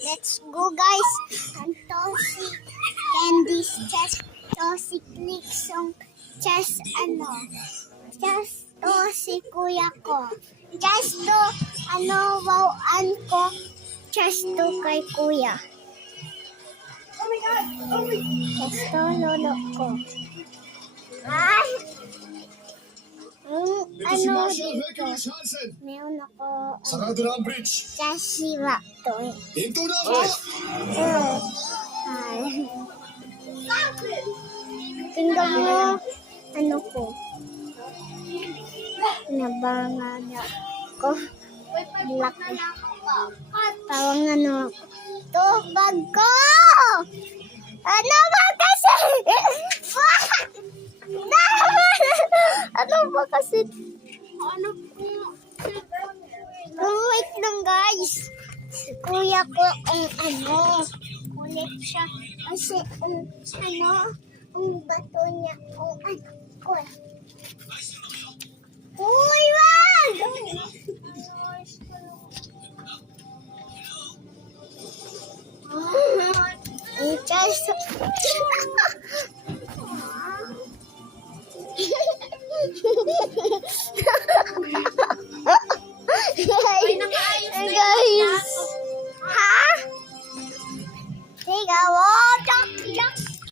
Let's go guys. Anto si Candy's chest. To si Clicksong chest Chest to si kuya ko. Chest to wowan ko. Chest to kay kuya. Chest to lolo ko. Ay! Dito. Meron ako Sarado na ang bridge. Chasiwa to eh. Hinto na ako! Tingnan mo, ko. Nabangan ako. Laki. Parang to bag ko! Ano ba kasi? Ano ba kasi? Wait lang guys. Si kuya ko ang kulit siya. Kasi ang bato niya ko. Uy, wag! Just